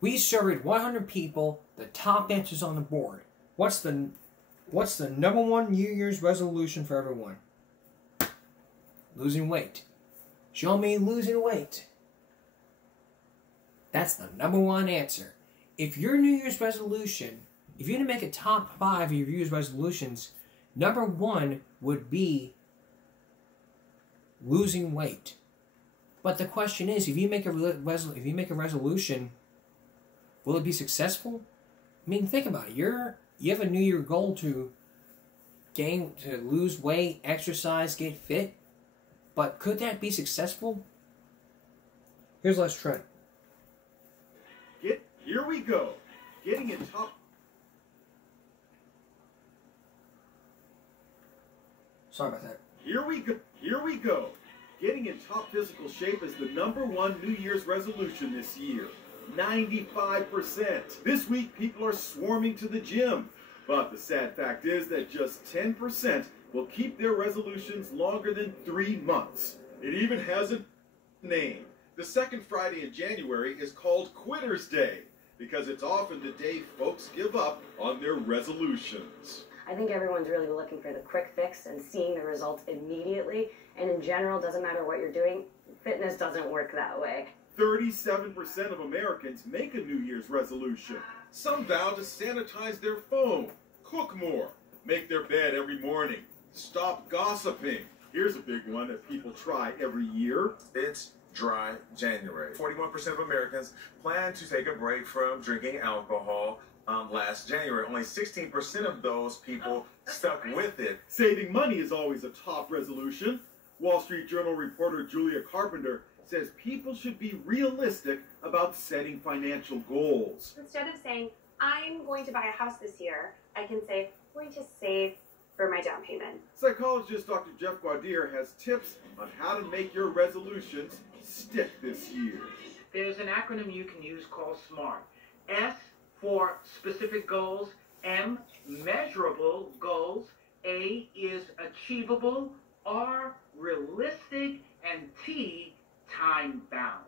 We surveyed 100 people, the top answers on the board. What's the number one New Year's resolution for everyone? Losing weight. Show me losing weight. That's the number one answer. If your New Year's resolution, if you're going to make a top 5 of your New Year's resolutions, number 1 would be losing weight. But the question is, if you make a resolution, will it be successful? I mean, think about it. You have a New Year goal to lose weight, exercise, get fit. But could that be successful? Here's Les Trent. Here we go. Getting in top. Sorry about that. Here we go. Getting in top physical shape is the number 1 New Year's resolution this year. 95%. This week, people are swarming to the gym. But the sad fact is that just 10% will keep their resolutions longer than 3 months. It even has a name. The second Friday in January is called Quitter's Day, because it's often the day folks give up on their resolutions. I think everyone's really looking for the quick fix and seeing the results immediately. And in general, doesn't matter what you're doing, fitness doesn't work that way. 37% of Americans make a New Year's resolution. Some vow to sanitize their phone, cook more, make their bed every morning, stop gossiping. Here's a big one that people try every year. It's Dry January. 41% of Americans plan to take a break from drinking alcohol last January. Only 16% of those people stuck with it. Saving money is always a top resolution. Wall Street Journal reporter Julia Carpenter says people should be realistic about setting financial goals. Instead of saying, I'm going to buy a house this year, I can say, I'm going to save for my down payment. Psychologist Dr. Jeff Gaudier has tips on how to make your resolutions stick this year. There's an acronym you can use called SMART. S for specific goals, M, measurable goals, A is achievable, R, realistic, and T, time-bound.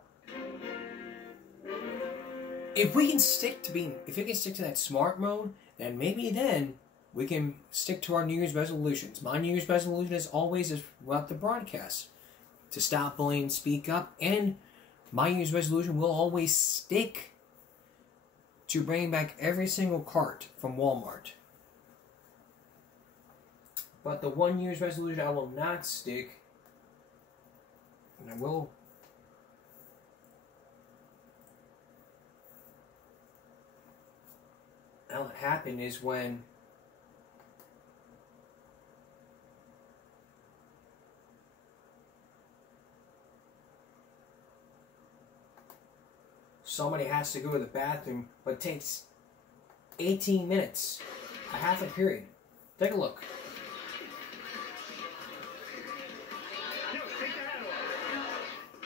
If we can stick to that SMART mode, then maybe then we can stick to our New Year's resolutions. My New Year's resolution is always throughout the broadcast to stop bullying, speak up, and my New Year's resolution will always stick to bringing back every single cart from Walmart. But the one New Year's resolution I will not stick, and that'll happen is when somebody has to go to the bathroom, but it takes 18 minutes, a half a period. Take a look.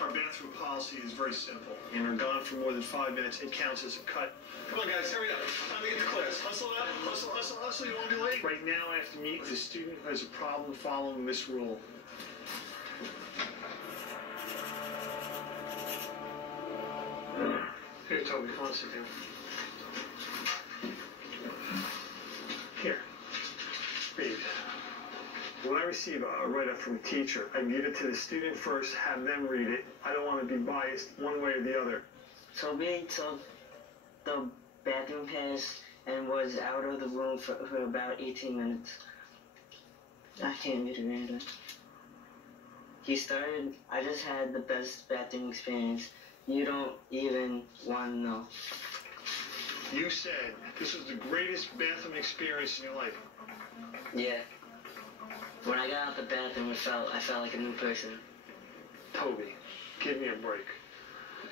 Our bathroom policy is very simple. When we're gone for more than 5 minutes, it counts as a cut. Come on, guys, hurry up. Time to get to class. Hustle it up. Hustle, hustle, hustle. You won't be late. Right now, I have to meet with a student who has a problem following this rule. Here, Toby, come on, sit down. Here. Read. When I receive a write-up from a teacher, I give it to the student first, have them read it. I don't want to be biased one way or the other. Toby took the bathroom pass and was out of the room for about 18 minutes. I can't get around it. He started, I just had the best bathroom experience. You don't even want to know. You said this was the greatest bathroom experience in your life. Yeah. When I got out the bathroom, I felt like a new person. Toby, give me a break.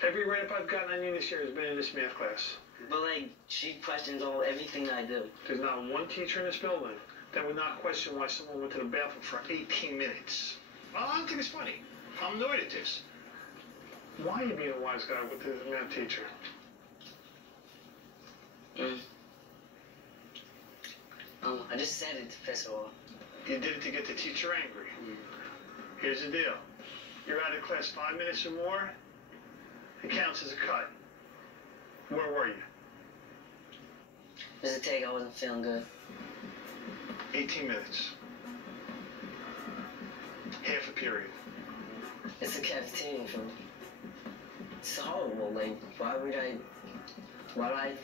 Every write-up I've gotten on you this year has been in this math class. But, like, she questions everything I do. There's not one teacher in this building that would not question why someone went to the bathroom for 18 minutes. Well, I don't think it's funny. I'm annoyed at this. Why are you being a wise guy with the math teacher? I just said it to piss her off. You did it to get the teacher angry. Here's the deal. You're out of class 5 minutes or more, it counts as a cut. Where were you? There's a take, I wasn't feeling good. 18 minutes. Half a period. It's a cafeteria for me. It's horrible. Like,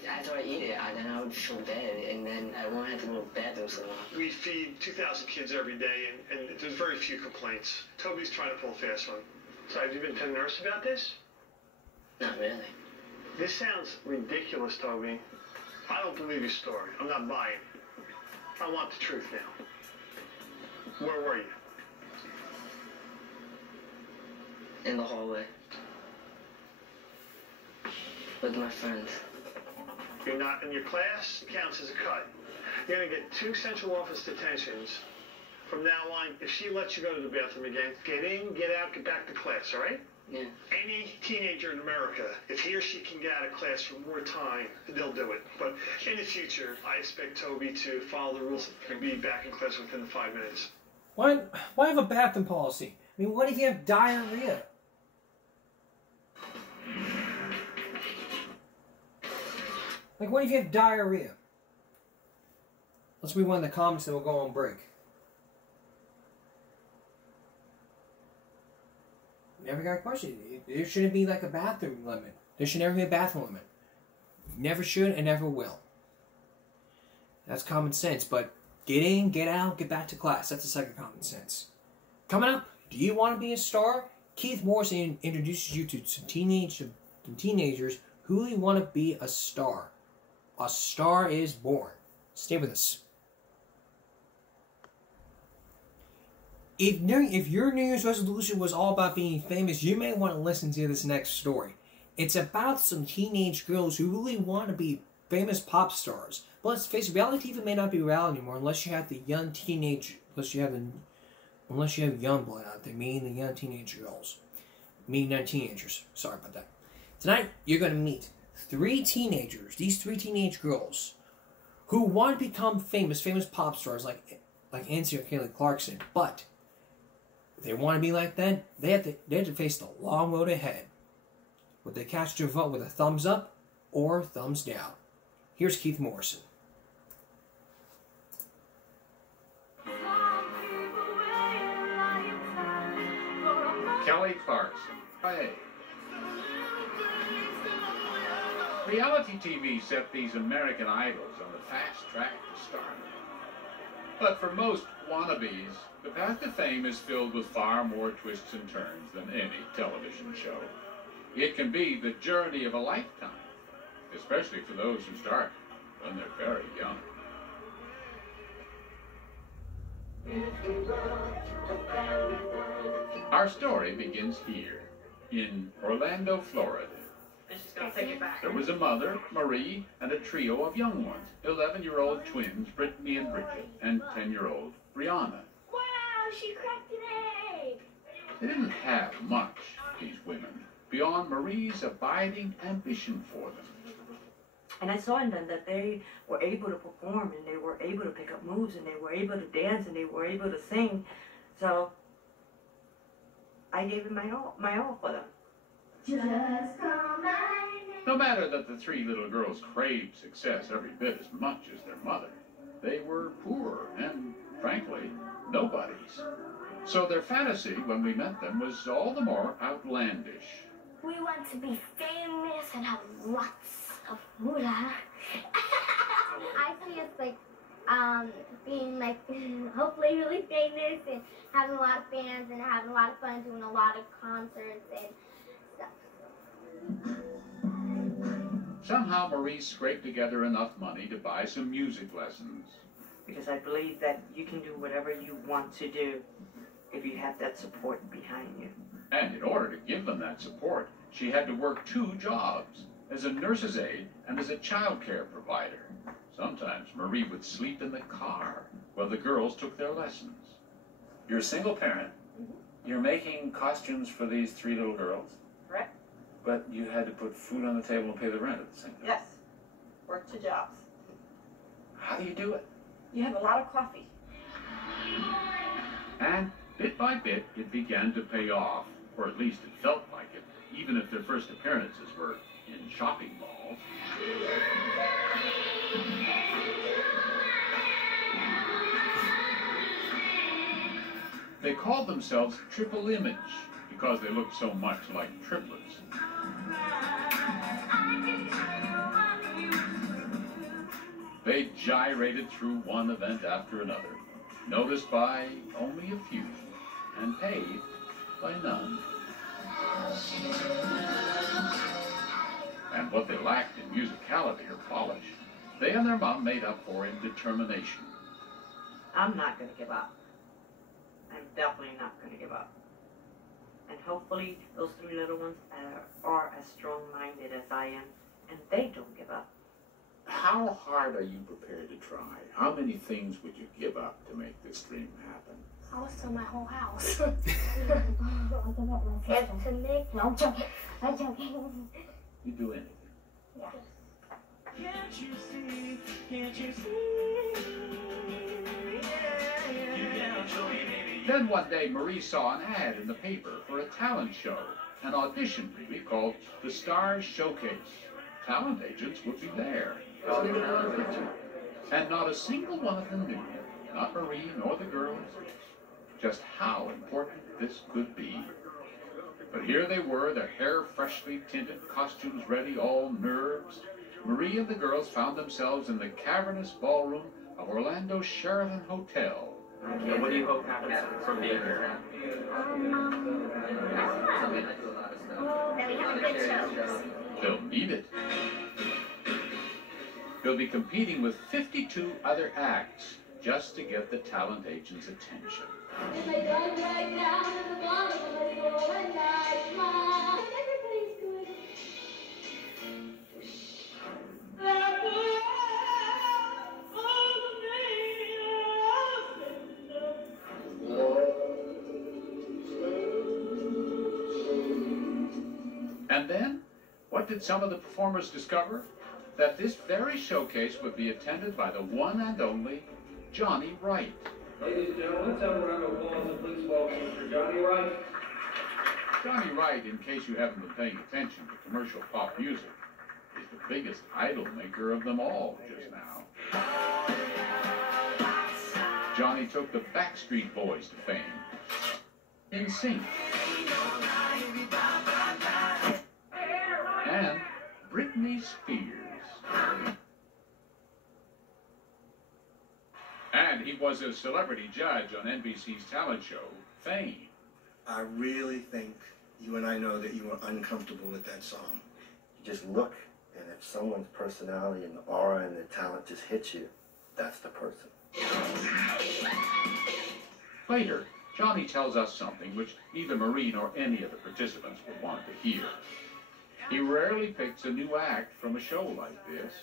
after I eat it, then I would feel bad, and then I won't have to go to the bathroom so long. We feed 2,000 kids every day, and there's very few complaints. Toby's trying to pull a fast one. So have you been to the nurse about this? Not really. This sounds ridiculous, Toby. I don't believe your story. I'm not buying. I want the truth now. Where were you? In the hallway. With my friends. You're not in your class, it counts as a cut. You're gonna get 2 central office detentions. From now on, if she lets you go to the bathroom again, get in, get out, get back to class, all right? Yeah. Any teenager in America, if he or she can get out of class for more time, they'll do it. But in the future, I expect Toby to follow the rules and be back in class within the 5 minutes. Why have a bathroom policy? I mean, what if you have diarrhea? Like, what if you have diarrhea? Let's read one of the comments and we'll go on break. Never got a question. There shouldn't be like a bathroom limit. There should never be a bathroom limit. Never should and never will. That's common sense, but get in, get out, get back to class. That's the second common sense. Coming up, do you want to be a star? Keith Morrison introduces you to some teenagers who really want to be a star. A star is born. Stay with us. If your New Year's resolution was all about being famous, you may want to listen to this next story. It's about some teenage girls who really want to be famous pop stars. But let's face it, reality TV may not be reality anymore unless you have the young teenage, unless you have young blood out there, meaning the young teenage girls, meaning young teenagers. Sorry about that. Tonight, you're going to meet 3 teenagers, these 3 teenage girls, who want to become famous pop stars like Nancy or Kelly Clarkson, but if they want to be like that, they have to face the long road ahead. Would they cast your vote with a thumbs up or thumbs down? Here's Keith Morrison. Kelly Clarkson. Hey. Reality TV set these American idols on the fast track to stardom. But for most wannabes, the path to fame is filled with far more twists and turns than any television show. It can be the journey of a lifetime, especially for those who start when they're very young. Our story begins here, in Orlando, Florida. There was a mother, Marie, and a trio of young ones, 11-year-old twins, Brittany and Bridget, and 10-year-old Brianna. Wow, she cracked an egg! They didn't have much, these women, beyond Marie's abiding ambition for them. And I saw in them that they were able to perform, and they were able to pick up moves, and they were able to dance, and they were able to sing. So I gave it my all for them. Just call my name. No matter that the 3 little girls craved success every bit as much as their mother, they were poor and, frankly, nobodies. So their fantasy when we met them was all the more outlandish. We want to be famous and have lots of moolah. I see us like being like hopefully really famous and having a lot of fans and having a lot of fun doing a lot of concerts and stuff. Somehow Marie scraped together enough money to buy some music lessons. Because I believe that you can do whatever you want to do if you have that support behind you. And in order to give them that support, she had to work 2 jobs, as a nurse's aide and as a child care provider. Sometimes Marie would sleep in the car while the girls took their lessons. You're a single parent. You're making costumes for these 3 little girls. Correct. But you had to put food on the table and pay the rent at the same time. Yes. Work 2 jobs. How do you do it? You have a lot of coffee. And bit by bit, it began to pay off, or at least it felt like it, even if their first appearances were in shopping malls. They called themselves Triple Image because they looked so much like triplets. They gyrated through one event after another, noticed by only a few, and paid by none. And what they lacked in musicality or polish, they and their mom made up for in determination. I'm not going to give up. I'm definitely not going to give up. And hopefully those three little ones are as strong-minded as I am, and they don't give up. How hard are you prepared to try? How many things would you give up to make this dream happen? I would sell my whole house. I'll give up my sister. To make... No, I'm joking. I'm joking. You do anything. Yeah. Can't you see? Can't you see? Then one day, Marie saw an ad in the paper for a talent show, an audition really called The Stars Showcase. Talent agents would be there. And not a single one of them knew, not Marie nor the girls, just how important this could be. But here they were, their hair freshly tinted, costumes ready, all nerves. Marie and the girls found themselves in the cavernous ballroom of Orlando's Sheraton Hotel. And what do you hope happens from being here? That we have a good show. They'll need it. They'll be competing with 52 other acts just to get the talent agent's attention. And then, what did some of the performers discover? That this very showcase would be attended by the one and only Johnny Wright. Ladies and gentlemen, let's have a round of applause and please welcome Mr. Johnny Wright. Johnny Wright, in case you haven't been paying attention to commercial pop music, is the biggest idol maker of them all just now. Johnny took the Backstreet Boys to fame. NSYNC. And Britney Spears. And he was a celebrity judge on NBC's talent show, Fame. I really think you and I know that you were uncomfortable with that song. You just look, and if someone's personality and the aura and their talent just hits you, that's the person. Later, Johnny tells us something which neither Marie nor any of the participants would want to hear. He rarely picks a new act from a show like this,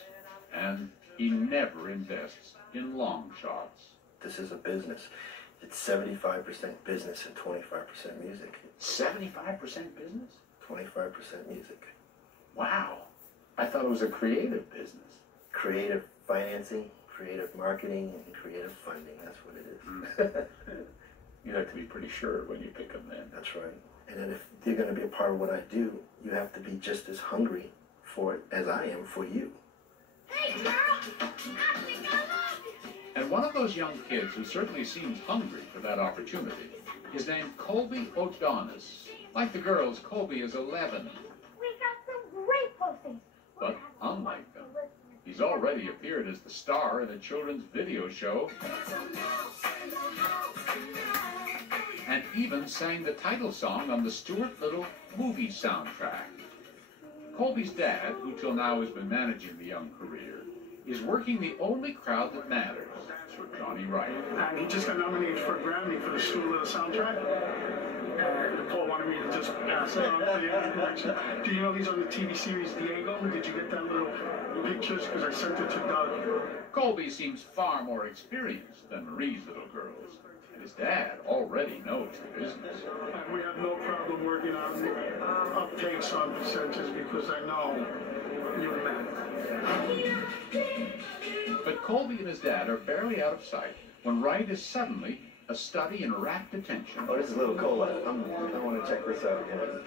and he never invests in long shots. This is a business. It's 75% business and 25% music. 75% business? 25% music. Wow. I thought it was a creative business. Creative financing, creative marketing, and creative funding. That's what it is. You have to be pretty sure when you pick them then. That's right. And then if you're going to be a part of what I do, you have to be just as hungry for it as I am for you. Hey, girl! I think I love you! And one of those young kids who certainly seems hungry for that opportunity is named Colby O'Donis. Like the girls, Colby is 11. We got some great postings. But unlike them, he's already appeared as the star in a children's video show and even sang the title song on the Stuart Little movie soundtrack. Colby's dad, who till now has been managing the young career, is working the only crowd that matters, Sir Johnny Wright. And he just got nominated for a Grammy for the Stuart Little soundtrack. And Paul wanted me to just pass it on to you. Do you know he's on the TV series Diego? Did you get that little pictures? Because I sent it to Doug. Colby seems far more experienced than Marie's little girls. And his dad already knows the business. And we have no problem working on uptakes on percentages because I know you're mad. But Colby and his dad are barely out of sight when Wright is suddenly a study in rapt attention. Oh, this is a little cola. I want to check this out again.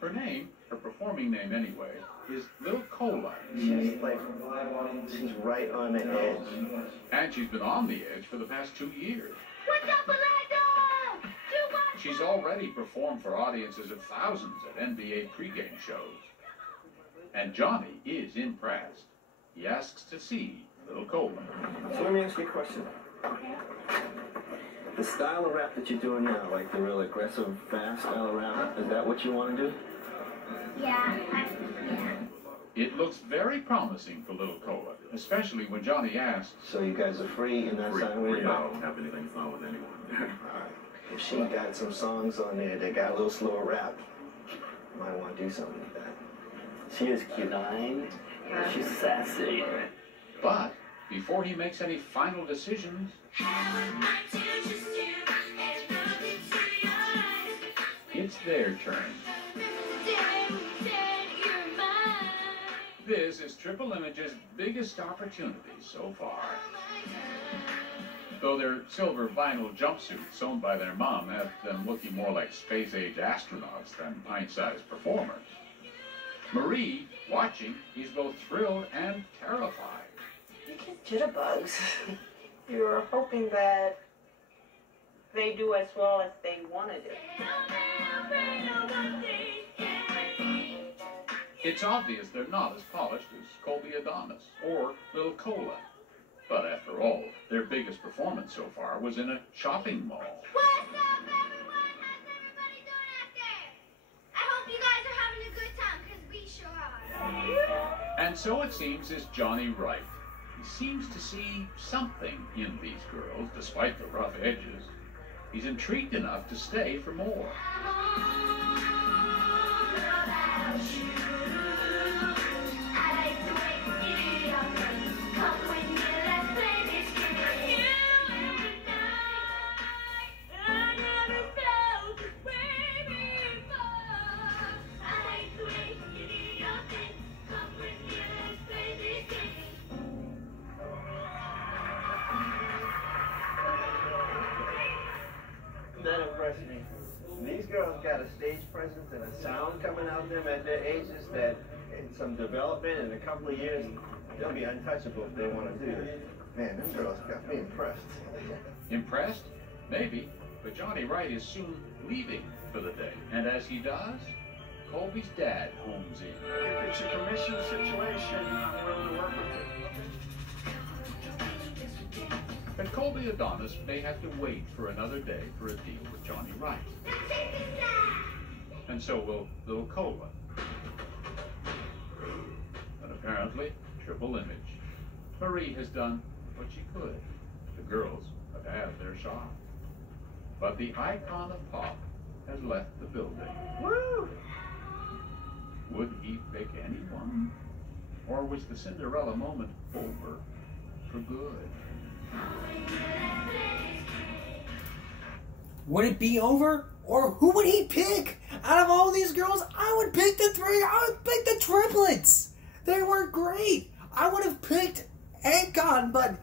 Her name, her performing name anyway, is Lil Cola. She's right on the edge. And she's been on the edge for the past 2 years. What's up, Orlando? She's already performed for audiences of thousands at NBA pregame shows. And Johnny is impressed. He asks to see Lil Cola. So let me ask you a question. The style of rap that you're doing now, like the real aggressive, fast style of rap, is that what you want to do? Yeah. It looks very promising for Lil Cola, especially when Johnny asks. So you guys are free in that side of it? I don't have anything fun with anyone. Alright. If she got some songs on there that got a little slower rap, you might want to do something like that. She is cute. She's sassy. But before he makes any final decisions, it's their turn. This is Triple Image's biggest opportunity so far. Though their silver vinyl jumpsuits sewn by their mom have them looking more like space-age astronauts than pint-sized performers. Marie, watching, is both thrilled and terrified. You get jitterbugs. You're hoping that they do as well as they want to do. It's obvious they're not as polished as Colby Adonis or Lil Cola. But after all, their biggest performance so far was in a shopping mall. What's up, everyone? How's everybody doing out there? I hope you guys are having a good time, because we sure are. And so it seems is Johnny Wright. He seems to see something in these girls, despite the rough edges. He's intrigued enough to stay for more. That impressed me. These girls got a stage presence and a sound coming out of them at their ages that in some development in a couple of years, they'll be untouchable if they want to do it. Man, them girls got me impressed. Impressed? Maybe. But Johnny Wright is soon leaving for the day. And as he does, Colby's dad homes in. If it's a commission situation, I'm willing to work with it. But Colby Adonis may have to wait for another day for a deal with Johnny Wright. And so will Lil Cola. And apparently, Triple Image. Marie has done what she could. The girls have had their shot. But the icon of pop has left the building. Woo! Would he pick anyone? Or was the Cinderella moment over for good? Would it be over? Or who would he pick? Out of all these girls, I would pick the three. I would pick the triplets. They were great. I would have picked Akon, but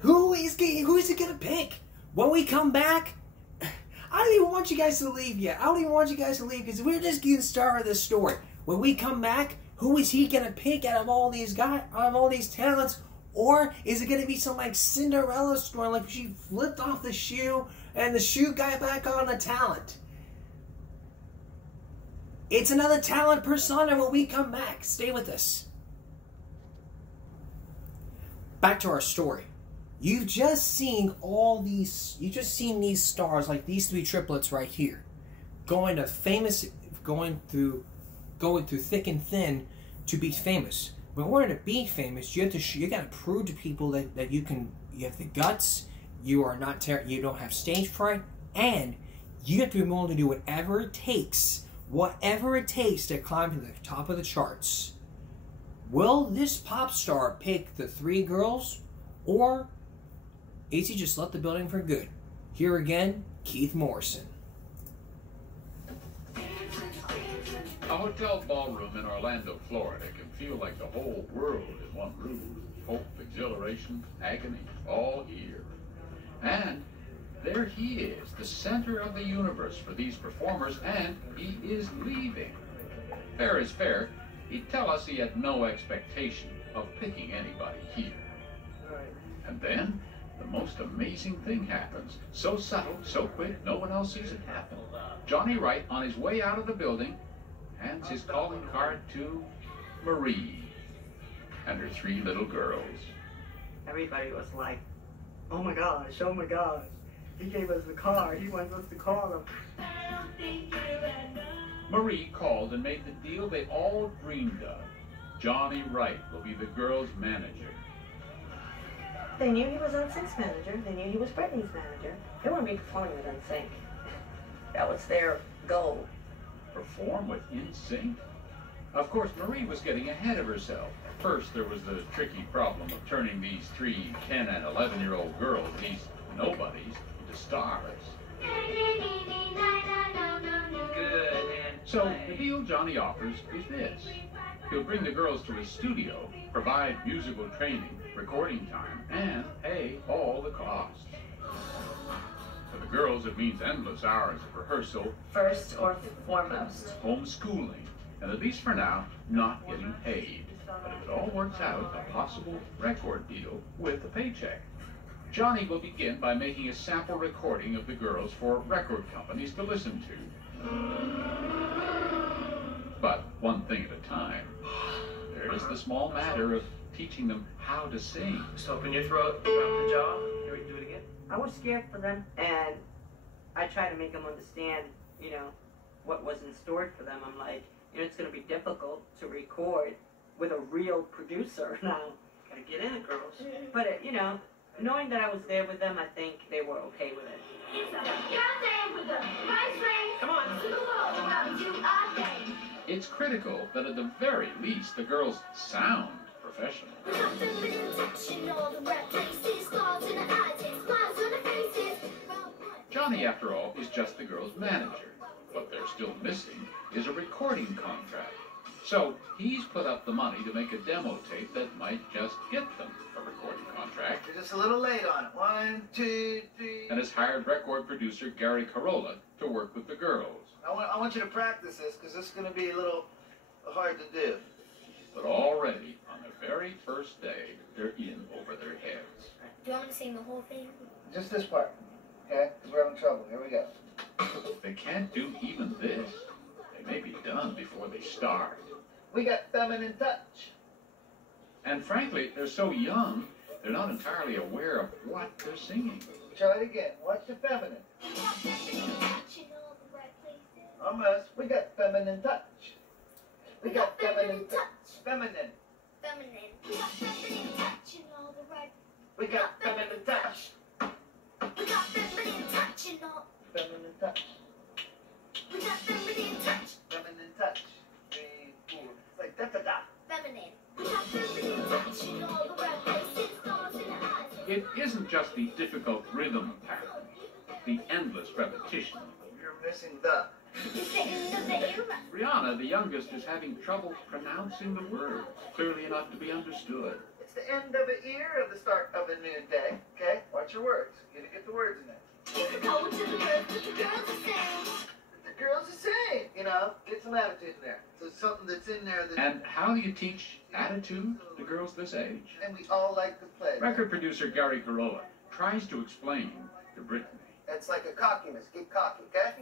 who is he going to pick? When we come back, I don't even want you guys to leave yet. I don't even want you guys to leave because we're just getting started this story. When we come back, who is he going to pick out of all these guys, out of all these talents? Or is it going to be some like Cinderella story, like she flipped off the shoe and the shoe got back on the talent? It's another talent persona when we come back. Stay with us. Back to our story. You've just seen these stars, like these three triplets right here, going through thick and thin to be famous. But in order to be famous, you got to prove to people that you have the guts, you don't have stage fright, and you have to be willing to do whatever it takes to climb to the top of the charts. Will this pop star pick the three girls, or is he just left the building for good? Here again, Keith Morrison. A hotel ballroom in Orlando, Florida can feel like the whole world in one room. Hope, exhilaration, agony, all here. And there he is, the center of the universe for these performers, and he is leaving. Fair is fair. He'd tell us he had no expectation of picking anybody here. And then, the most amazing thing happens. So subtle, so quick, no one else sees it happen. Johnny Wright, on his way out of the building, hands his calling card to Marie and her 3 little girls. Everybody was like, oh my gosh, he gave us the card, he wants us to call him. Marie called and made the deal they all dreamed of. Johnny Wright will be the girls' manager. They knew he was NSYNC's manager, they knew he was Britney's manager. They wouldn't be performing with NSYNC. That was their goal. Perform with NSYNC? Of course, Marie was getting ahead of herself. First, there was the tricky problem of turning these 3 10 and 11-year-old girls, these nobodies, into stars. So, the deal Johnny offers is this. He'll bring the girls to his studio, provide musical training, recording time, and pay all the costs. For the girls, it means endless hours of rehearsal. First or foremost. Homeschooling, and at least for now, not getting paid. But if it all works out, a possible record deal with a paycheck. Johnny will begin by making a sample recording of the girls for record companies to listen to. But one thing at a time. There's the small matter of teaching them how to sing. Just open your throat, drop the jaw. Here, do it again. I was scared for them, and I tried to make them understand, you know, what was in store for them. I'm like, you know, it's going to be difficult to record with a real producer now. Gotta get in it, girls. But, you know, knowing that I was there with them, I think they were okay with it. Come on. It's critical that at the very least the girls sound professional. Johnny, after all, is just the girls' manager. What they're still missing is a recording contract. So he's put up the money to make a demo tape that might just get them a recording contract. You're just a little late on it. 1, 2, 3. And has hired record producer Gary Carolla to work with the girls. I want you to practice this, because this is going to be a little hard to do. But already, on the very first day, they're in over their heads. Do you want me to sing the whole thing? Just this part, okay? Because we're having trouble. Here we go. If they can't do even this, they may be done before they start. We got feminine touch. And frankly, they're so young, they're not entirely aware of what they're singing. Try it again. Watch the feminine. Almost. We got feminine touch. We got feminine touch. Feminine. Feminine. We got feminine touch in all the right. We got feminine touch. We got feminine touch in all. Feminine touch. We got feminine touch. Feminine touch. 3, 4. It's like da-da-da. Feminine. We got feminine touch in all the right places. Stars in the eyes. It isn't just the difficult rhythm pattern, the endless repetition. You're missing the. It's the end of the era. Rihanna, the youngest, is having trouble pronouncing the words clearly enough to be understood. It's the end of an year of the start of a new day. Okay? Watch your words. You gotta get the words in there. Go to the girls, but the girls are saying. The girls are saying, you know, get some attitude in there. So something that's in there that. And how do you teach attitude to girls this age? And we all like to play. Record producer Gary Carolla tries to explain to Britney. It's like a cockiness. Get cocky, okay?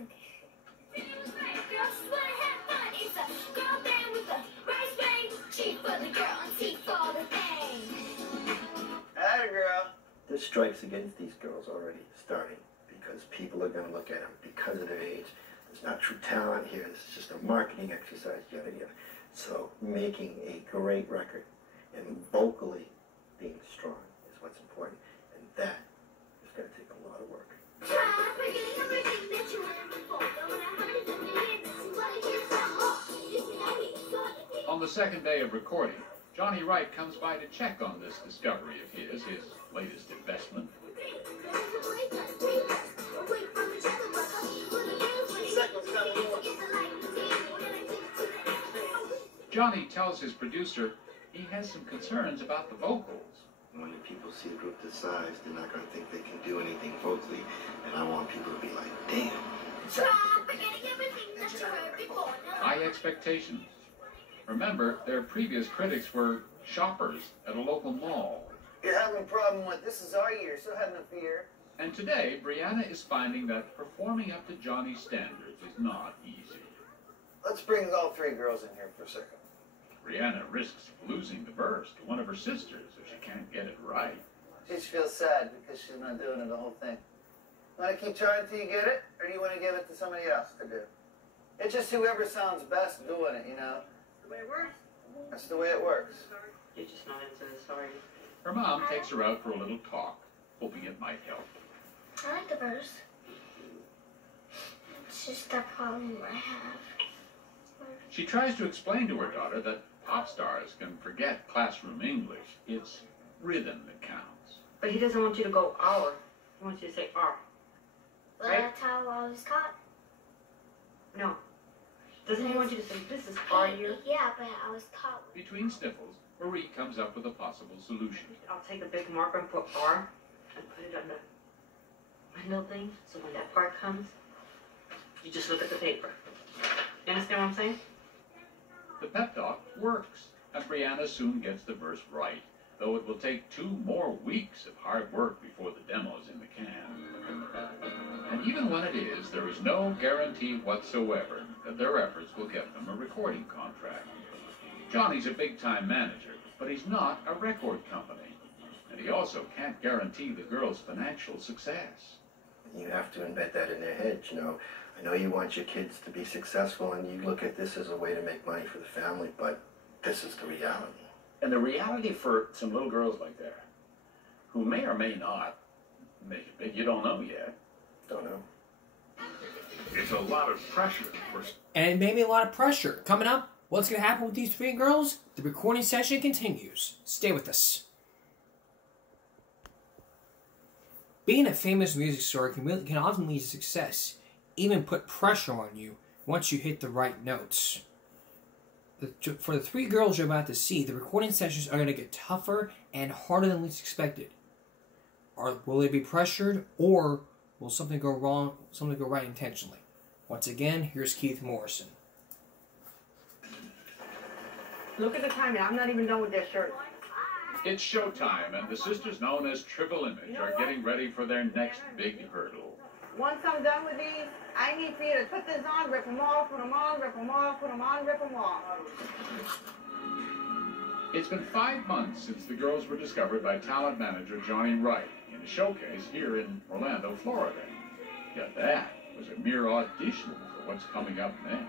Atta girl. The strikes against these girls already starting because people are going to look at them because of their age. There's not true talent here. This is just a marketing exercise, yada yada. So making a great record and vocally being strong is what's important, and that is going to take a lot of work. On the second day of recording, Johnny Wright comes by to check on this discovery of his latest investment. Johnny tells his producer he has some concerns about the vocals. When the people see a group this size, they're not going to think they can do anything vocally. And I want people to be like, damn. Stop forgetting everything that you heard before. High expectations. Remember, their previous critics were shoppers at a local mall. You're having a problem with this is our year, so have no fear. And today, Brianna is finding that performing up to Johnny's standards is not easy. Let's bring all three girls in here for a second. Brianna risks losing the verse to one of her sisters if she can't get it right. She just feels sad because she's not doing it the whole thing. Want to keep trying until you get it, or do you want to give it to somebody else to do? It's just whoever sounds best doing it, you know? The way it works. That's the way it works. You're just not into this, sorry. Her mom takes her out for a little talk, hoping it might help. I like the verse. It's just that problem I have. She tries to explain to her daughter that pop stars can forget classroom English. It's rhythm that counts. But he doesn't want you to go our. He wants you to say our. But Right? that's how I was taught. No. Doesn't he want you to say, this is our year? Yeah, but I was taught. Between sniffles, Marie comes up with a possible solution. I'll take a big marker and put R and put it on the window thing, so when that part comes, you just look at the paper. You understand what I'm saying? The pep talk works, and Brianna soon gets the verse right, though it will take 2 more weeks of hard work before the demo's in the can. And even when it is, there is no guarantee whatsoever that their efforts will get them a recording contract. Johnny's a big-time manager, but he's not a record company, and he also can't guarantee the girls' financial success. You have to embed that in their heads, you know. I know you want your kids to be successful, and you look at this as a way to make money for the family, but this is the reality. And the reality for some little girls like that, who may or may not make it big, you don't know yet. Don't know. It's a lot of pressure. And it made me a lot of pressure. Coming up, what's going to happen with these 3 girls? The recording session continues. Stay with us. Being a famous music star can often lead to success, even put pressure on you once you hit the right notes. For the 3 girls you're about to see, the recording sessions are going to get tougher and harder than least expected. Will they be pressured, or will something go wrong, something go right intentionally? Once again, here's Keith Morrison. Look at the timing. I'm not even done with that shirt. It's showtime, and the sisters known as Triple Image are getting ready for their next big hurdle. Once I'm done with these, I need for you to put this on, rip them off, put them on, rip them off, put them on, rip them off. It's been 5 months since the girls were discovered by talent manager Johnny Wright in a showcase here in Orlando, Florida. Yet that was a mere audition for what's coming up next.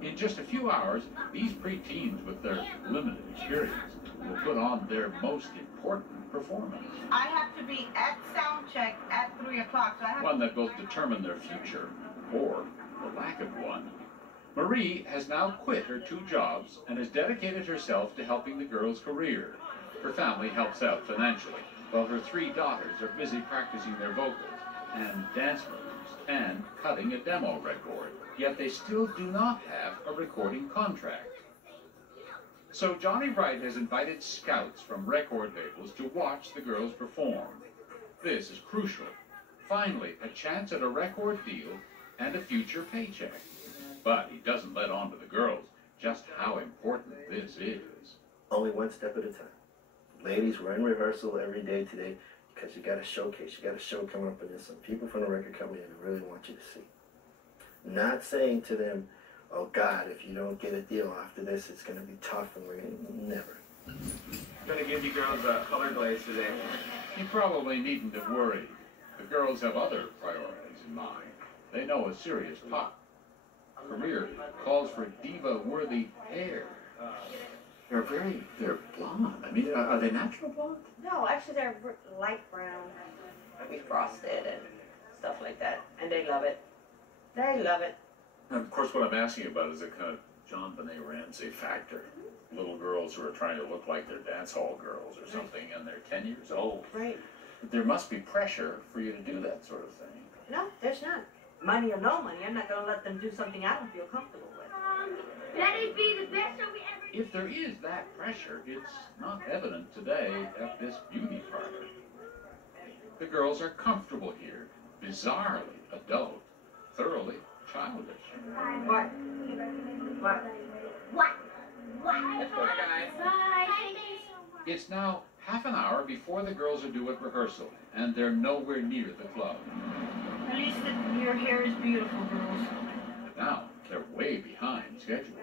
In just a few hours, these preteens with their limited experience will put on their most important performance. I have to be at sound check at 3 o'clock. So I have One that will determine their future, or the lack of one. Marie has now quit her 2 jobs and has dedicated herself to helping the girls' career. Her family helps out financially, while her 3 daughters are busy practicing their vocals and dance moves and cutting a demo record. Yet they still do not have a recording contract. So Johnny Wright has invited scouts from record labels to watch the girls perform. This is crucial. Finally, a chance at a record deal and a future paycheck. But he doesn't let on to the girls just how important this is. Only one step at a time. Ladies, we're in rehearsal every day today because you got a showcase, you got a show coming up, and there's some people from the record company that really want you to see. Not saying to them, oh God, if you don't get a deal after this, it's going to be tough, and we're going to never. I'm going to give you girls a color glaze today. You probably needn't have worried. The girls have other priorities in mind. They know a serious pop career calls for diva-worthy hair. They're blonde. I mean, are they natural blonde? No, actually they're light brown. We frosted and stuff like that, and they love it. They love it. And of course, what I'm asking about is a kind of John Benet Ramsey factor. Little girls who are trying to look like they're dance hall girls or something, and they're 10 years old. Right. There must be pressure for you to do that sort of thing. No, there's not. Money or no money, I'm not going to let them do something I don't feel comfortable with. Let it be the best show we ever did. If there is that pressure, it's not evident today at this beauty parlor. The girls are comfortable here, bizarrely adult, thoroughly childish. What? What? Let's go, guys. Bye. It's now half an hour before the girls are due at rehearsal, and they're nowhere near the club. At least your hair is beautiful, girls. Now, they're way behind schedule.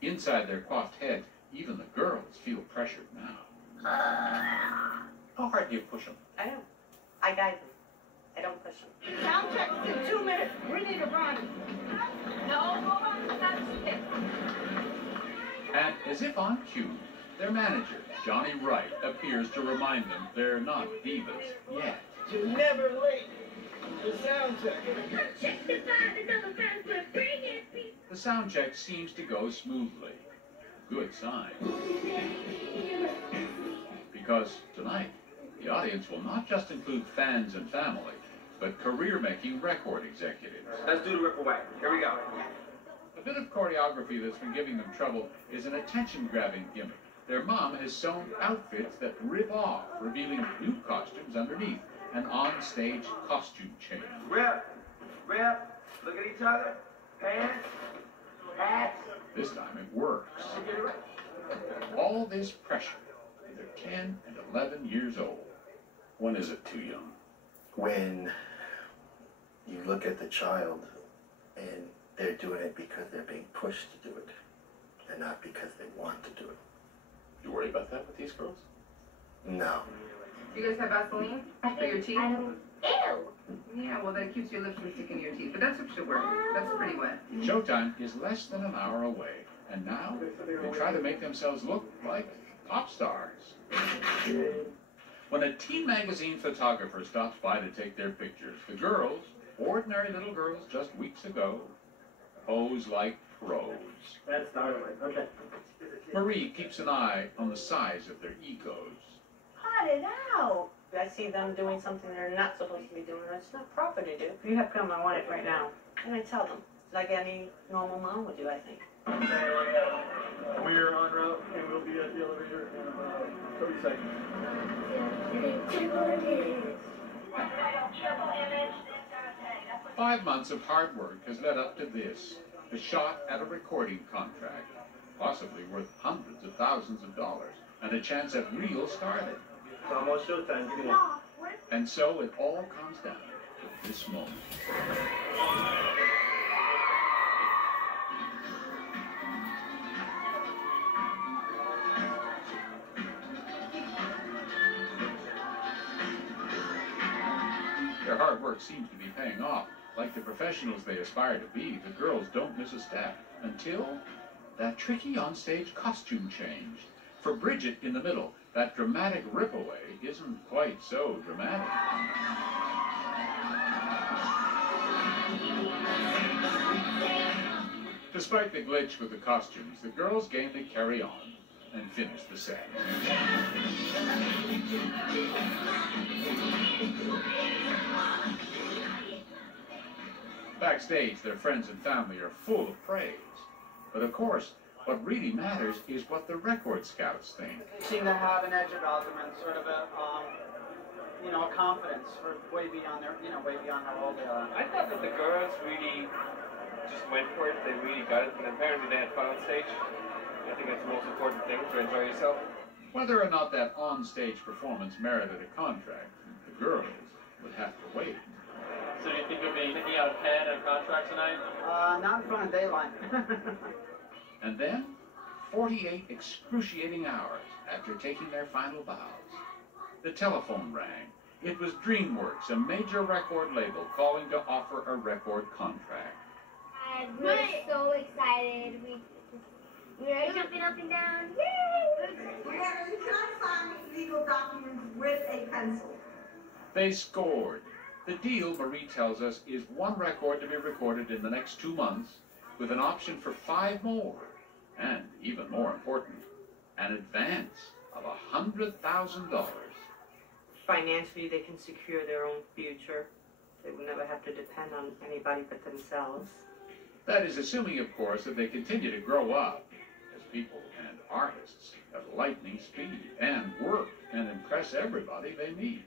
Inside their coiffed heads, even the girls feel pressured now. How hard do you push them? I don't. I guide them. I don't push them. Sound check in 2 minutes. We need a run. No, hold on. That's it. And as if on cue, their manager, Johnny Wright, appears to remind them they're not divas yet. You're never late. The sound check. Check the vibe, another fans will bring it. The sound check seems to go smoothly. Good sign. Because tonight, the audience will not just include fans and family, but career-making record executives. Let's do the rip away. Here we go. A bit of choreography that's been giving them trouble is an attention-grabbing gimmick. Their mom has sewn outfits that rip off, revealing new costumes underneath an on-stage costume change. Rip. Look at each other. Pants. Hats. This time it works. All this pressure. They're 10 and 11 years old. When is it too young? When you look at the child and they're doing it because they're being pushed to do it and not because they want to do it. You worry about that with these girls? No. Do you guys have Vaseline for your teeth? Ew. Yeah, well, that keeps your lips from sticking to your teeth, but that's what should work. That's pretty wet. Showtime is less than an hour away, and now they try to make themselves look like pop stars. When a teen magazine photographer stops by to take their pictures, the girls, ordinary little girls just weeks ago, pose like pros. That's startling. Okay. Marie keeps an eye on the size of their egos. Cut it out. I see them doing something they're not supposed to be doing. It's not proper to do. If you have come, I want it right now. And I tell them, like any normal mom would do, I think. We're en route, and we'll be at the elevator in about 30 seconds. 5 months of hard work has led up to this, a shot at a recording contract, possibly worth hundreds of thousands of dollars, and a chance at real stardom. It's almost showtime. Come on. And so it all comes down to this moment. Their hard work seems to be paying off. Like the professionals they aspire to be, the girls don't miss a step until that tricky onstage costume change. For Bridget in the middle, that dramatic rip-away isn't quite so dramatic. Despite the glitch with the costumes, the girls gamely carry on and finish the set. Backstage, their friends and family are full of praise. But of course, what really matters is what the record scouts think. They seem to have an edge about them and sort of a, a confidence for way beyond their role they are. I thought that the girls really just went for it. They really got it, and apparently they had fun on stage. I think that's the most important thing, to enjoy yourself. Whether or not that on-stage performance merited a contract, the girls would have to wait. So do you think you'll be picking out a pen and a contract tonight? Not in front of daylight. And then, 48 excruciating hours after taking their final bows, the telephone rang. It was DreamWorks, a major record label, calling to offer a record contract. We're so excited. We're jumping up and down. Yay! Can I sign these legal documents with a pencil? They scored. The deal, Marie tells us, is one record to be recorded in the next 2 months, with an option for 5 more. And, even more important, an advance of $100,000. Financially, they can secure their own future. They will never have to depend on anybody but themselves. That is assuming, of course, that they continue to grow up as people and artists at lightning speed and work and impress everybody they meet.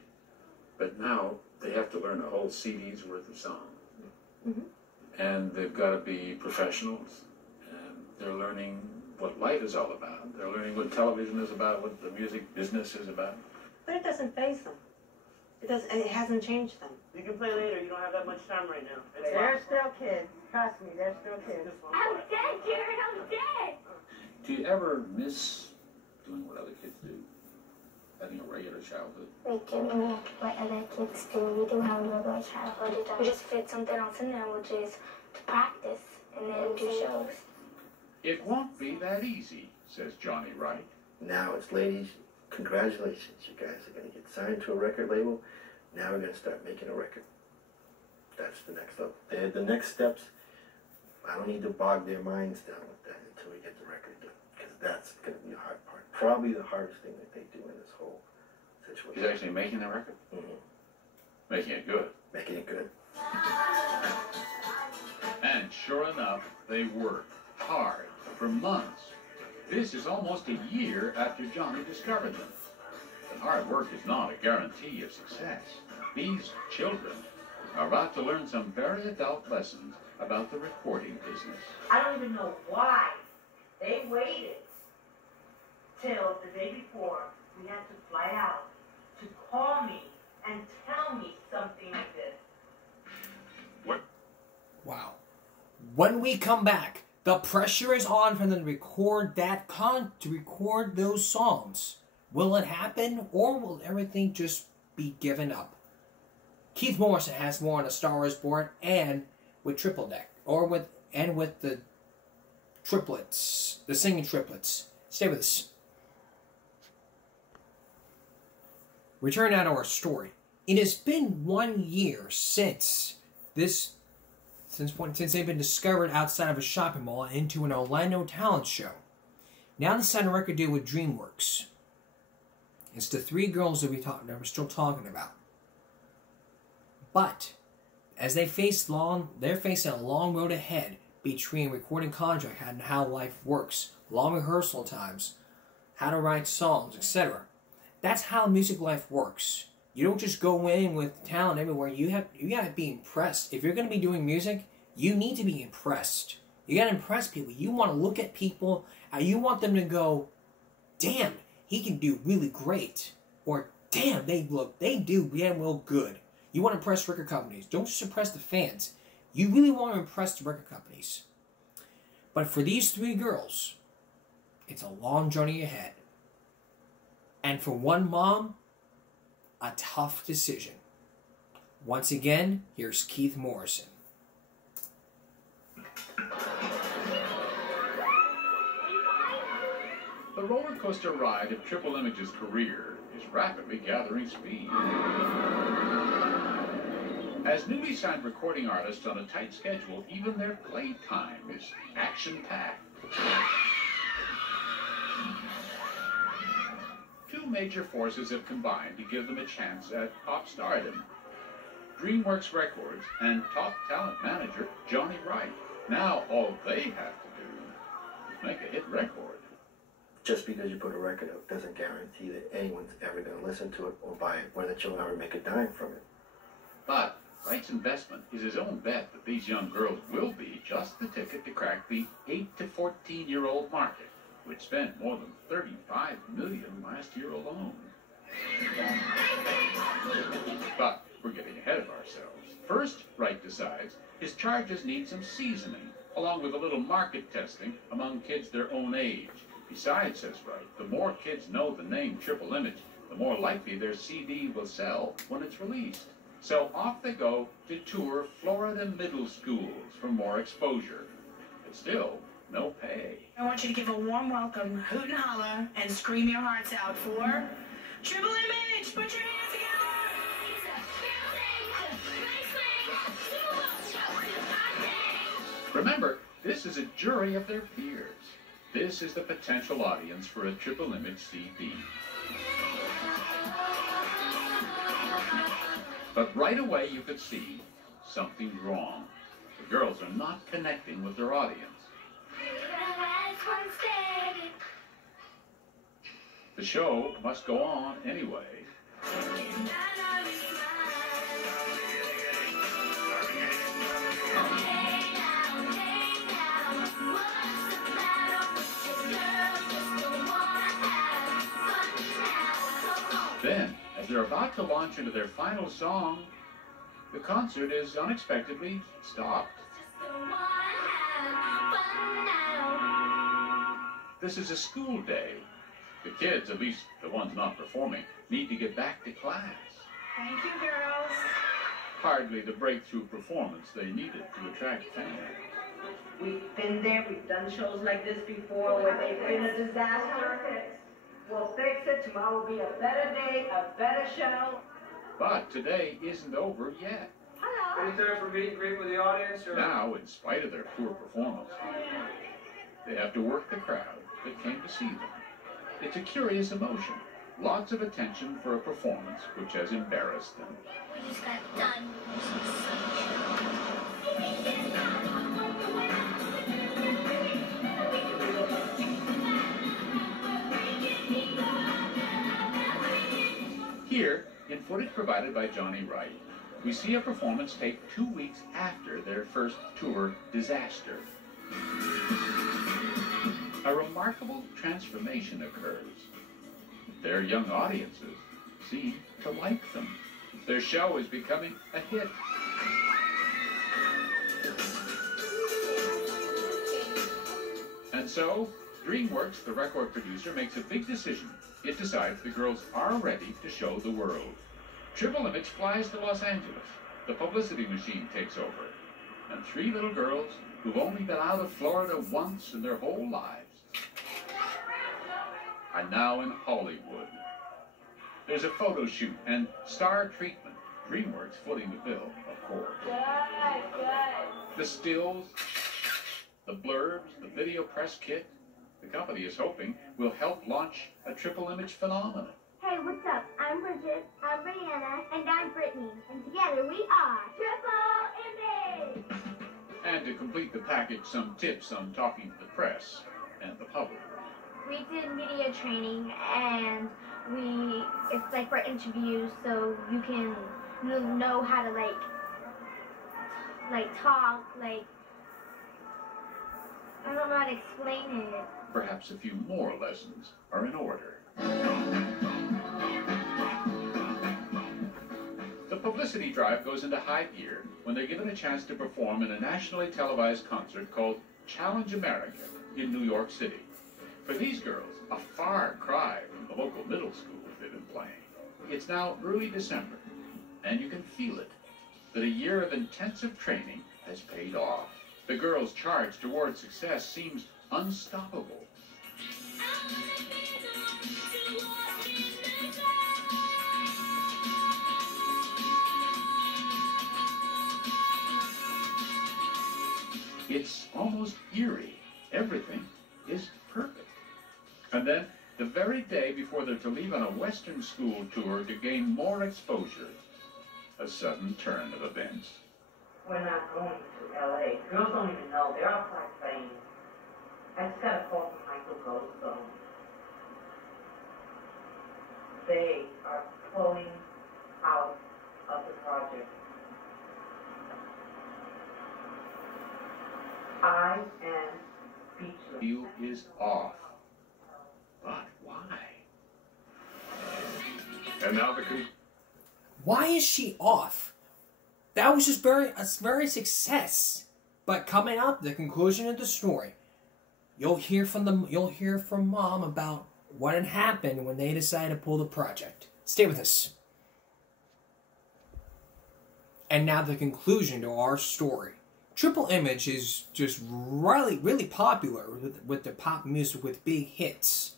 But now they have to learn a whole CD's worth of song. Mm-hmm. And they've got to be professionals. And they're learning what life is all about. They're learning what television is about, what the music business is about. But it doesn't faze them. It hasn't changed them. You can play later. You don't have that much time right now. They're still kids. Trust me, they're still kids. I'm dead, Jared. I'm dead. Do you ever miss doing what other kids do? Having a regular childhood? We do what other kids do. We do have a regular childhood. We just fit something else in there, which is to practice and then do shows. It won't be that easy, says Johnny Wright. Now it's, ladies, congratulations. You guys are going to get signed to a record label. Now we're going to start making a record. That's the next level. The next steps, I don't need to bog their minds down with that until we get the record done. Because that's going to be the hard part. Probably the hardest thing that they do in this whole situation. He's actually making the record? Mm-hmm. Making it good. Making it good. And sure enough, they worked hard for months. This is almost a year after Johnny discovered them. But hard work is not a guarantee of success. These children are about to learn some very adult lessons about the recording business. I don't even know why they waited till the day before we had to fly out to call me and tell me something like this. What? Wow. When we come back, the pressure is on for them to record record those songs. Will it happen, or will everything just be given up? Keith Morrison has more on A Star Is Born and with Triple Deck, with the triplets, the singing triplets. Stay with us. Return now to our story. It has been 1 year since they've been discovered outside of a shopping mall and into an Orlando talent show. Now they signed a record deal with DreamWorks. It's the three girls that we're still talking about. But as they're facing a long road ahead between recording contract and how life works, long rehearsal times, how to write songs, etc. That's how music life works. You don't just go in with talent everywhere. You gotta be impressed. If you're gonna be doing music, you need to be impressed. You gotta impress people. You want to look at people and you want them to go, damn, he can do really great. Or damn, they do damn well good. You want to impress record companies. Don't just impress the fans. You really want to impress the record companies. But for these three girls, it's a long journey ahead. And for one mom, a tough decision. Once again, here's Keith Morrison. The roller coaster ride of Triple Image's career is rapidly gathering speed. As newly signed recording artists on a tight schedule, even their playtime is action-packed. Two major forces have combined to give them a chance at pop stardom. DreamWorks Records and top talent manager Johnny Wright. Now all they have to do is make a hit record. Just because you put a record out doesn't guarantee that anyone's ever going to listen to it or buy it, or that you'll ever make a dime from it. But Wright's investment is his own bet that these young girls will be just the ticket to crack the 8 to 14-year-old market, which spent more than $35 million last year alone. But we're getting ahead of ourselves. First, Wright decides his charges need some seasoning, along with a little market testing among kids their own age. Besides, says Wright, the more kids know the name Triple Image, the more likely their CD will sell when it's released. So off they go to tour Florida middle schools for more exposure. But still, no pay. I want you to give a warm welcome, hoot and holler, and scream your hearts out for Triple Image! Put your hands together! Remember, this is a jury of their peers. This is the potential audience for a Triple Image CD. But right away you could see something's wrong. The girls are not connecting with their audience. The show must go on anyway. Then, as they're about to launch into their final song, the concert is unexpectedly stopped. This is a school day. The kids, at least the ones not performing, need to get back to class. Thank you, girls. Hardly the breakthrough performance they needed to attract fans. We've been there, we've done shows like this before where they've been a disaster. We'll fix it, tomorrow will be a better day, a better show. But today isn't over yet. Hello. Any time for meet and greet with the audience? Or... Now, in spite of their poor performance, they have to work the crowd that came to see them. It's a curious emotion. Lots of attention for a performance which has embarrassed them. We just got done. Here, in footage provided by Johnny Wright, we see a performance taped 2 weeks after their first tour disaster. A remarkable transformation occurs. Their young audiences seem to like them. Their show is becoming a hit. And so, DreamWorks, the record producer, makes a big decision. It decides the girls are ready to show the world. Triple Image flies to Los Angeles. The publicity machine takes over. And 3 little girls who've only been out of Florida once in their whole lives are now in Hollywood. There's a photo shoot and star treatment. DreamWorks footing the bill, of course. Good. The stills, the blurbs, the video press kit, the company is hoping will help launch a Triple Image phenomenon. Hey, what's up? I'm Bridget, I'm Brianna, and I'm Brittany. And together we are Triple Image! And to complete the package, some tips on talking to the press and the public. We did media training, and it's like for interviews, so you can know how to talk, I don't know how to explain it. Perhaps a few more lessons are in order. The publicity drive goes into high gear when they're given a chance to perform in a nationally televised concert called Challenge America in New York City. For these girls, a far cry from the local middle schools they've been playing. It's now early December, and you can feel it, that a year of intensive training has paid off. The girls' charge towards success seems unstoppable. It's almost eerie. Everything is perfect. And then, the very day before they're to leave on a Western school tour to gain more exposure, a sudden turn of events. We're not going to LA. Girls don't even know. They're outside playing. I just got a call from Michael Goldstone. They are pulling out of the project. I am speechless. Deal is off. But why? And now the Why is she off? That was just a very success. But coming up, the conclusion of the story, you'll hear from Mom about what had happened when they decided to pull the project. Stay with us. And now the conclusion to our story. Triple Image is just really popular with the pop music with big hits.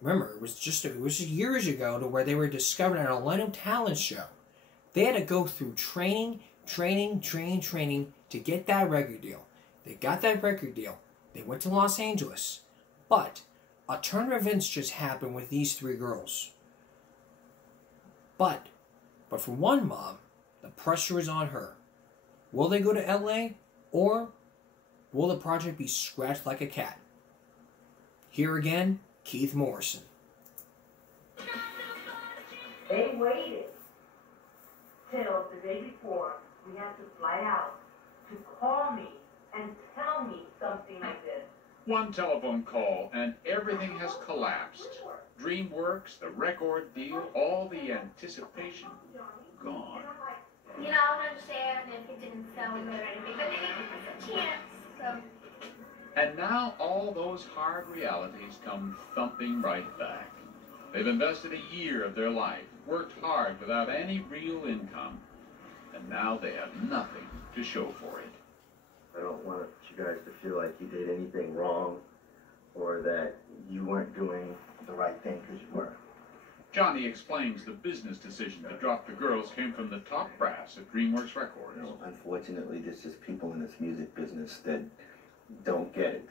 Remember, it was just years ago to where they were discovered at a Orlando talent show. They had to go through training to get that record deal. They got that record deal. They went to Los Angeles. But a turn of events just happened with these 3 girls. But for one mom, the pressure is on her. Will they go to LA? Or will the project be scratched like a cat? Here again, Keith Morrison. They waited till the day before we had to fly out to call me and tell me something like this. One telephone call and everything has collapsed. DreamWorks, the record deal, all the anticipation, gone. You know, I would understand if it didn't sell good or anything, but they gave us a chance, so. And now all those hard realities come thumping right back. They've invested a year of their life, worked hard without any real income, and now they have nothing to show for it. I don't want you guys to feel like you did anything wrong or that you weren't doing the right thing because you were. Johnny explains the business decision to drop the girls came from the top brass at DreamWorks Records. You know, unfortunately, there's just people in this music business that don't get it.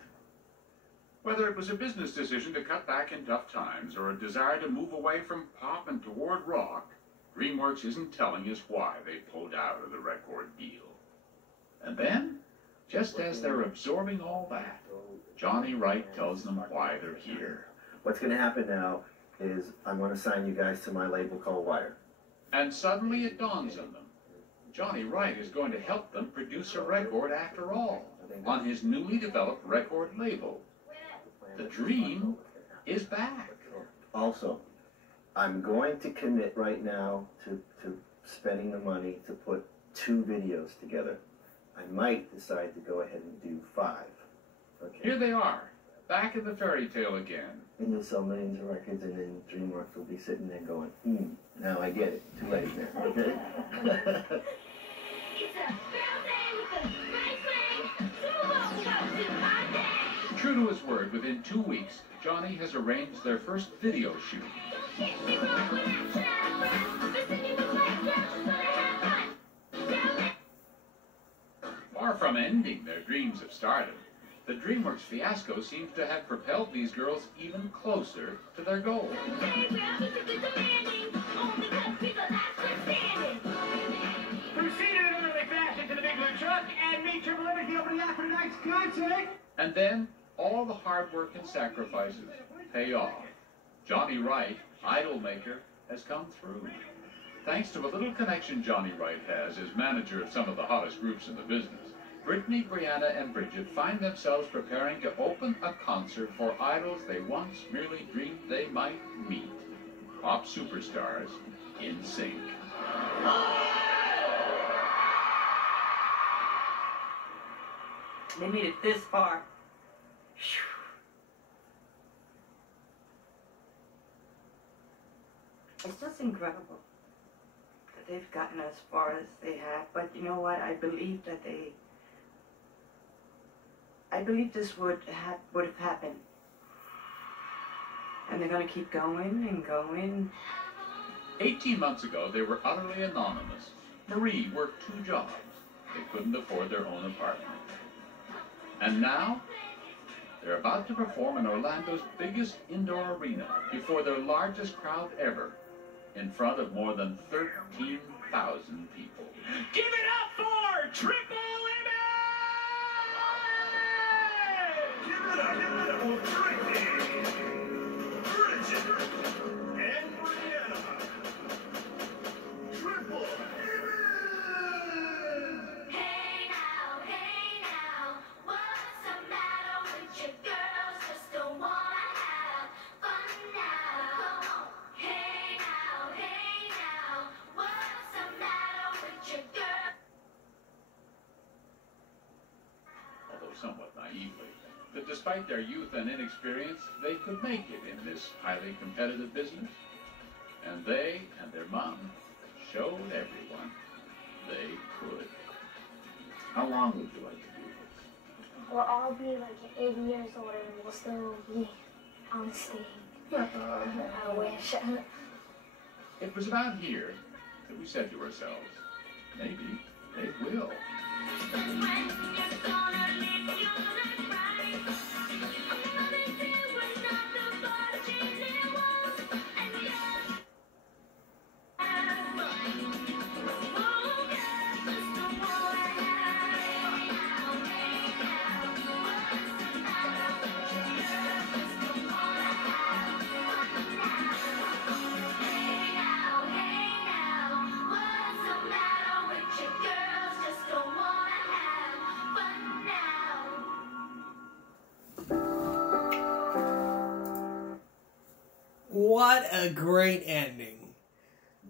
Whether it was a business decision to cut back in tough times or a desire to move away from pop and toward rock, DreamWorks isn't telling us why they pulled out of the record deal. And then, just as they're absorbing all that, Johnny Wright tells them why they're here. What's going to happen now is I'm going to sign you guys to my label called Wire. And suddenly it dawns on them. Johnny Wright is going to help them produce a record after all, on his newly developed record label. The dream is back. Also, I'm going to commit right now to spending the money to put 2 videos together. I might decide to go ahead and do 5. Okay. Here they are, back in the fairy tale again. And you'll sell millions of records, and then DreamWorks will be sitting there going, now I get it. Too late now, okay? True to his word, within 2 weeks, Johnny has arranged their first video shoot. Far from ending their dreams of stardom, the DreamWorks fiasco seems to have propelled these girls even closer to their goal. Proceed in an orderly fashion to the big blue truck and meet Triple M at the opening act for tonight's concert. And then, all the hard work and sacrifices pay off. Johnny Wright, idol maker, has come through. Thanks to a little connection Johnny Wright has as manager of some of the hottest groups in the business, Brittany, Brianna, and Bridget find themselves preparing to open a concert for idols they once merely dreamed they might meet. Pop superstars in sync. They made it this far. It's just incredible that they've gotten as far as they have. But you know what? I believe that I believe this would have happened. And they're going to keep going and going. 18 months ago, they were utterly anonymous. Marie worked 2 jobs. They couldn't afford their own apartment. And now, they're about to perform in Orlando's biggest indoor arena before their largest crowd ever, in front of more than 13,000 people. Give it up for Triple M! Give it up for Brittany, Bridget, and Brianna. Triple M! Hey now, what's the matter with you girls? Just don't wanna have fun now. Come on. Hey now, what's the matter with you girls? Although somewhat naively, that despite their youth and inexperience, they could make it in this highly competitive business. And they and their mom showed everyone they could. How long would you like to do this? Well, I'll be like 80 years old and we'll still be on stage. I wish. It was about here that we said to ourselves, maybe they will. What a great ending.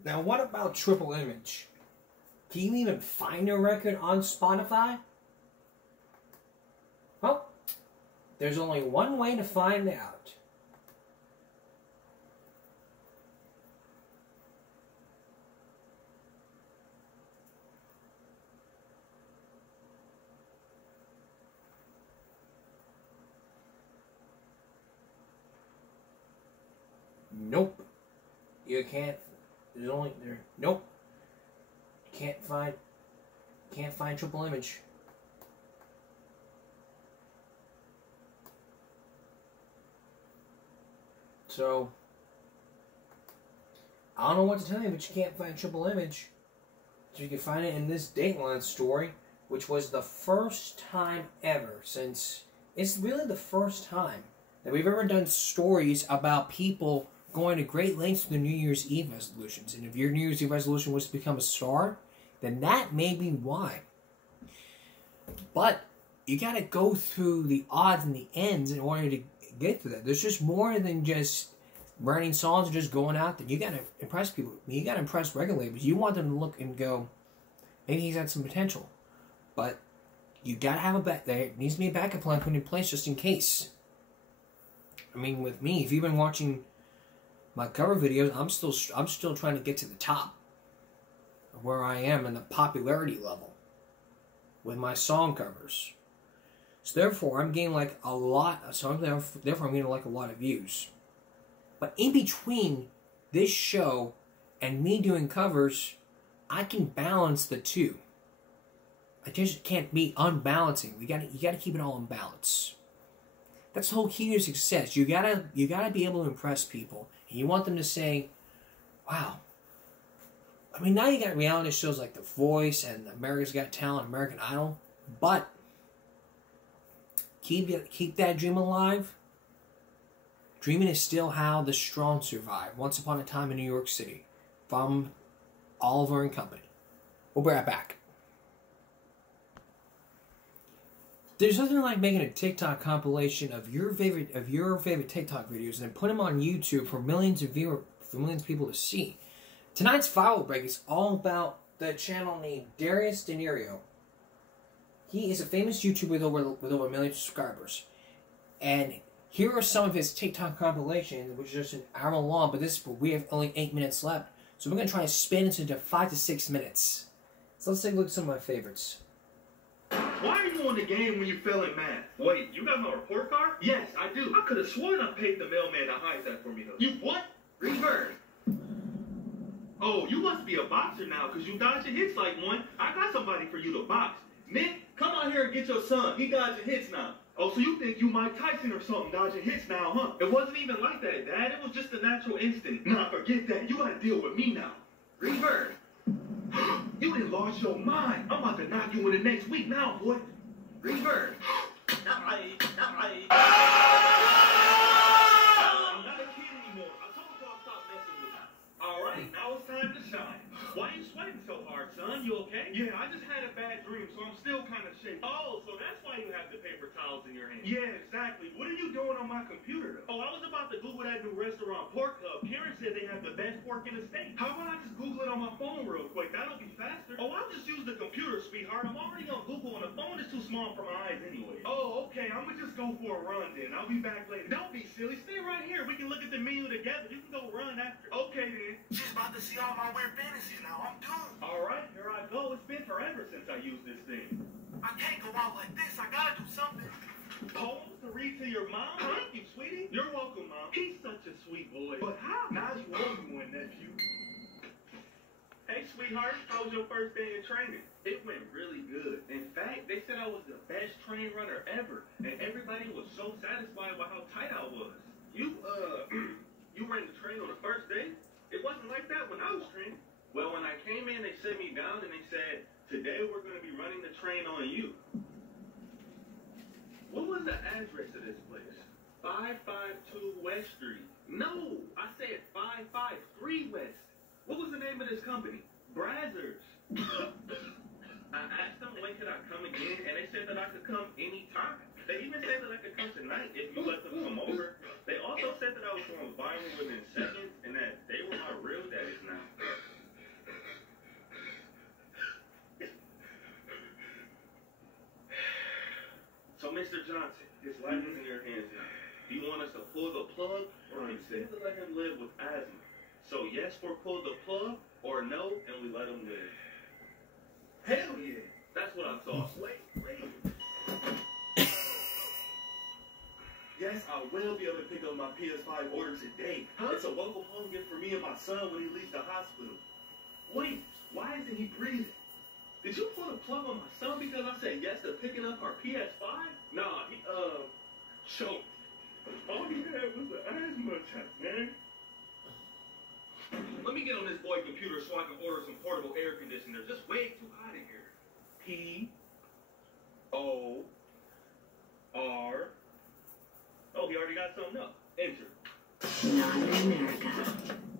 Now, what about Triple Image? Can you even find a record on Spotify? Well, there's only one way to find out. Nope. You can't. There's only there. Nope. Can't find Triple Image. So I don't know what to tell you, but you can't find Triple Image. So you can find it in this Dateline story, which was the first time ever since it's really the first time that we've ever done stories about people going to great lengths for their New Year's Eve resolutions. And if your New Year's Eve resolution was to become a star, then that may be why. But you gotta go through the odds and the ends in order to get to that. There's just more than just writing songs or just going out there. You gotta impress people. I mean, you gotta impress record labels. You want them to look and go, maybe he's got some potential. But you gotta have a back there. It needs to be a backup plan put in place just in case. I mean, with me, if you've been watching my cover videos, I'm still trying to get to the top of where I am in the popularity level with my song covers. So therefore, I'm getting like a lot of songs. Therefore, I'm getting like a lot of views. But in between this show and me doing covers, I can balance the two. I just can't be unbalancing. You gotta keep it all in balance. That's the whole key to success. You gotta be able to impress people. And you want them to say, wow. I mean, now you got reality shows like The Voice and America's Got Talent, American Idol. But keep that dream alive. Dreaming is still how the strong survive. Once upon a time in New York City. From Oliver and Company. We'll be right back. There's nothing like making a TikTok compilation of your favorite TikTok videos and then put them on YouTube for millions of people to see. Tonight's Viral Break is all about the channel named Darius Denario. He is a famous YouTuber with over 1 million subscribers, and here are some of his TikTok compilations, which is just an hour long. But we have only 8 minutes left, so we're gonna try to spin it into 5 to 6 minutes. So let's take a look at some of my favorites. Why are you on the game when you fail in math? Wait, you got my report card? Yes, I do. I could have sworn I paid the mailman to hide that for me, though. You what? Reverse. Oh, you must be a boxer now, because you dodging hits like one. I got somebody for you to box. Nick, come out here and get your son. He dodging hits now. Oh, so you think you Mike Tyson or something dodging hits now, huh? It wasn't even like that, Dad. It was just a natural instinct. Nah, forget that. You gotta deal with me now. Reverse. You done lost your mind. I'm about to knock you in the next week now, boy. Reverse. I'm not a kid anymore. I told y'all stop messing with me. Alright, now it's time to shine. Why are you sweating so hard, son? You okay? Yeah, I just had a bad dream, so I'm still kind of shaky. Oh, so that's why you have the paper towels in your hand. Yeah, exactly. What are you doing on my computer, though? Oh, I was about to Google that new restaurant, Pork Hub. Karen said they have the best pork in the state. How about I just Google it on my phone real quick? That'll be faster. Oh, I'll just use the computer, sweetheart. I'm already on Google, and the phone is too small for my eyes anyway. Oh, okay. I'm gonna just go for a run then. I'll be back later. Don't be silly. Stay right here. We can look at the menu together. You can go run after. Okay, then. She's about to see all my weird fantasies now. I'm doomed. All right, here I go. It's been forever since I used this thing. I can't go out like this. I gotta do something. Poems to read to your mom? Thank you, sweetie. You're welcome, Mom. He's such a sweet boy. But how? Now you owe me one, nephew. Hey, sweetheart. How was your first day in training? It went really good. In fact, they said I was the best train runner ever, and everybody was so satisfied by how tight I was. You ran the train on the first day? It wasn't like that when I was training. Well, when I came in, they set me down and they said, today we're going to be running the train on you. What was the address of this place? 552 West Street. No, I said 553 West. What was the name of this company? Brazzers. I asked them when could I come again, and they said that I could come anytime. They even said that I could come tonight if you let them come over. They also said that I was going viral within seconds, and content. His life is in your hands now. Do you want us to pull the plug, or do you say to let him live with asthma? So yes for pull the plug, or no, and we let him live. Hell yeah. That's what I thought. Wait. Yes, I will be able to pick up my PS5 order today. It's a welcome home gift for me and my son when he leaves the hospital. Wait, why isn't he breathing? Did you pull the plug on my son because I said yes to picking up our PS5? Nah, he, choked. All he had was an asthma attack, man. Let me get on this boy computer so I can order some portable air conditioners. It's way too hot in here. P-O-R... Oh, he already got something up. Enter. Not in America.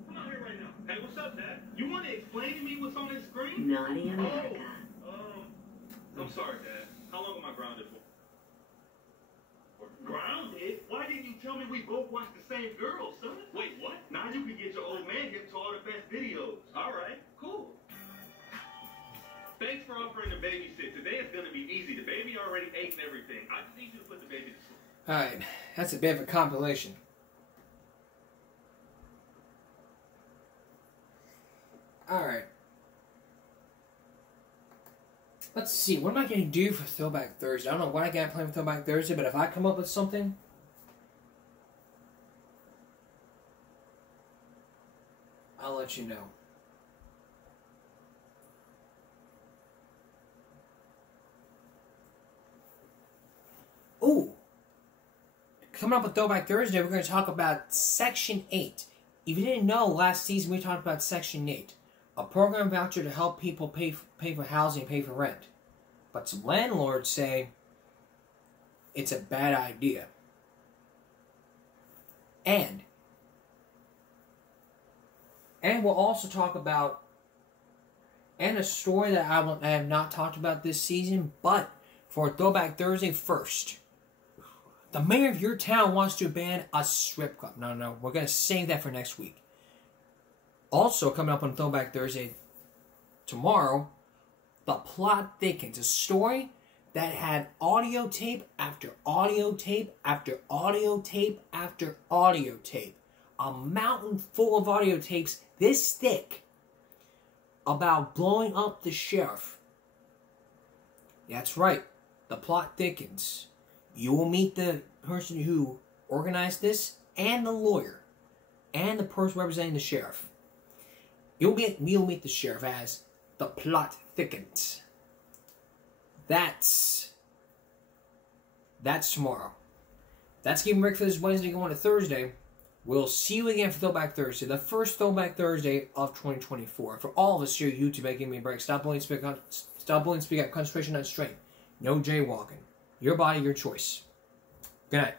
Come on here right now. Hey, what's up, Dad? You want to explain to me what's on this screen? Naughty America. I'm sorry, Dad. How long am I grounded for? Grounded? Why didn't you tell me we both watched the same girl, son? Wait, what? Now you can get your old man hip to all the best videos. All right, cool. Thanks for offering to babysit. Today is going to be easy. The baby already ate and everything. I just need you to put the baby to sleep. Alright, that's a bit of a compilation. Alright. Let's see, what am I going to do for Throwback Thursday? I don't know what I got planned for Throwback Thursday, but if I come up with something, I'll let you know. Ooh! Coming up with Throwback Thursday, we're going to talk about Section 8. If you didn't know, last season we talked about Section 8, a program voucher to help people pay for housing, pay for rent. But some landlords say it's a bad idea. And we'll also talk about, and a story that I have not talked about this season, but for Throwback Thursday first. The mayor of your town wants to ban a strip club. No, we're going to save that for next week. Also, coming up on Throwback Thursday tomorrow, the plot thickens. A story that had audio tape after audio tape after audio tape after audio tape. A mountain full of audio tapes this thick about blowing up the sheriff. That's right. The plot thickens. You will meet the person who organized this, and the lawyer, and the person representing the sheriff. We'll meet the sheriff as the plot thickens. That's tomorrow. That's getting ready for this Wednesday going to Thursday. We'll see you again for Throwback Thursday, the first Throwback Thursday of 2024. For all of us here at YouTube, give me a break. Stop bullying, speak up, concentration, not strength. No jaywalking. Your body, your choice. Good night.